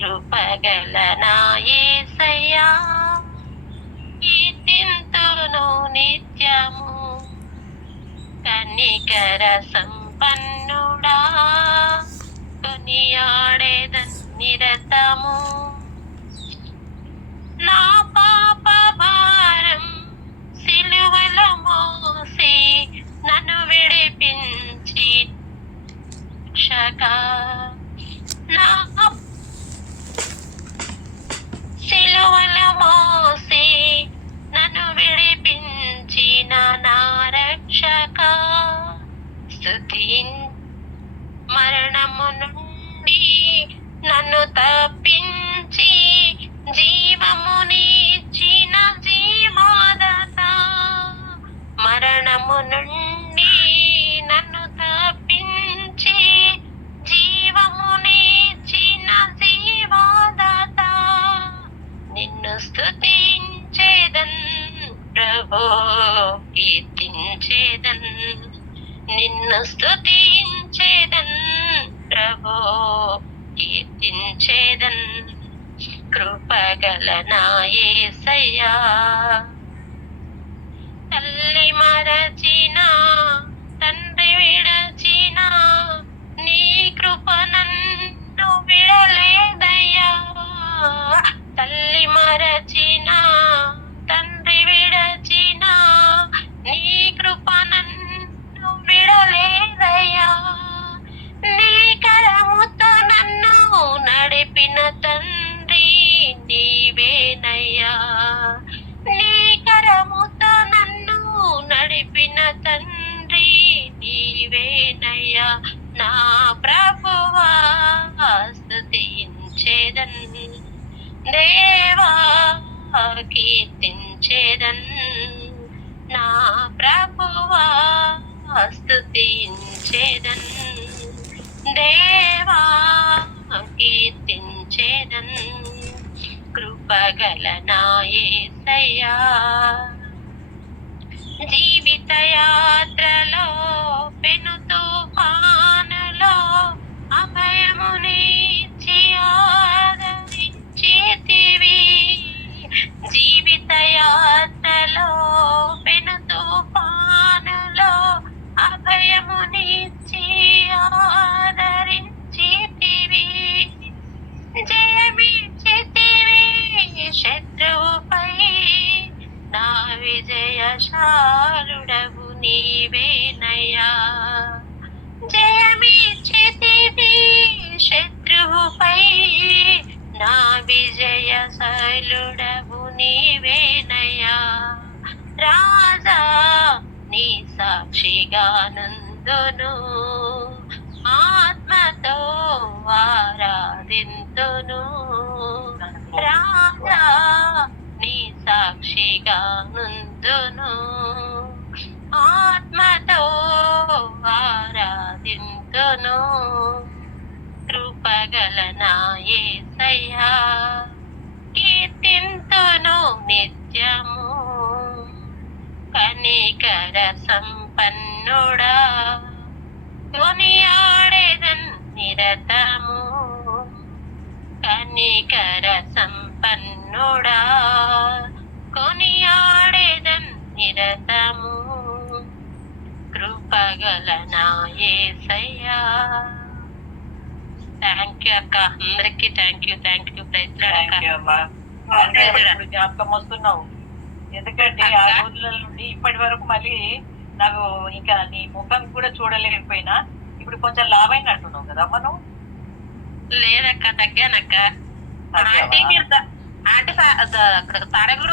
కృపగల నా యేసయ్యా కీర్తింతును నిత్యము. కనికర సంపన్నుడా కొనియాడేదన్ నిరతము. నా పాప భారం సిలువలో మోసి నన్ను విడిపించి రక్షక. నా సిలువలో మోసి నన్ను విడిపించిన నా రక్షక. స్తుతి మరణము నుండి నన్ను తప్పించి జీవమునిచ్చిన జీవదాత. మరణము నుండి నన్ను తప్పించి జీవమునిచ్చిన జీవదాత. నిన్ను స్తుతించేదన్ ప్రభో కీర్తించేదన్. నిన్ను స్తుతించేదన్ ప్రభో కీర్తించేదన్. కృపగల నా యేసయ్యా తల్లి మరచిన తండ్రి విడచిన నీ కృప నన్ను విడలేదయ్యా. తల్లి మరచిన తండ్రి విడచిన నీ కృప నన్ను విడలేదయ్యా. నీ కరముతో నన్ను నడిపిన తండ్రి నీవేనయ్యా. నీ కరముతో నన్ను నడిపిన తండ్రి నీవేనయ్యా. నా ప్రభువా స్తుతించేదన్ దేవా కీర్తించేదన్. నా ప్రభువా స్తుతించేదన్ దేవా కీర్తించేదన్. కృపగల నా యేసయ్యా జీవిత యాత్రలో పెను తుఫానులో అభయమునిచ్చి ఆదరించితివి. జీవిత యాత్రలో పెను తుఫానులో అభయమునిచ్చి ఆదరించితివి. జయమిచ్చితివి శత్రువుపై నా విజయశాలుడవు నీవేనయ్యా. జయమిచ్చితివి శత్రువుపై నా విజయశాలుడవు నీవేనయ్యా. రాజా నీ సాక్షిగా నందును ఆత్మతో ఆరాధింతును. రాజా నీ సాక్షిగా నందును ఆత్మతో ఆరాధింతును. కృపగల నా యేసయ్యా కీర్తింతును నిత్యము. కనికర సంపన్నుడా కొనియాడేదన్ నిరతము. కనికర సంపన్నుడా కొనియాడేదన్ నిరతము. కృపగల నా యేసయ్యా. థ్యాంక్ యూ అక్క. అందరికి థ్యాంక్ యూ. జ్ఞాపకం వస్తున్నావు. ఎందుకంటే ఆ రోజుల నుండి ఇప్పటి వరకు మళ్ళీ నాకు ఇంకా నీ ముఖం కూడా చూడలేకపోయినా ఇప్పుడు కొంచెం లాభైనట్టున్నావు కదా మనం. లేదక్క తగ్గానక్క. ఆంటీ తారగుడు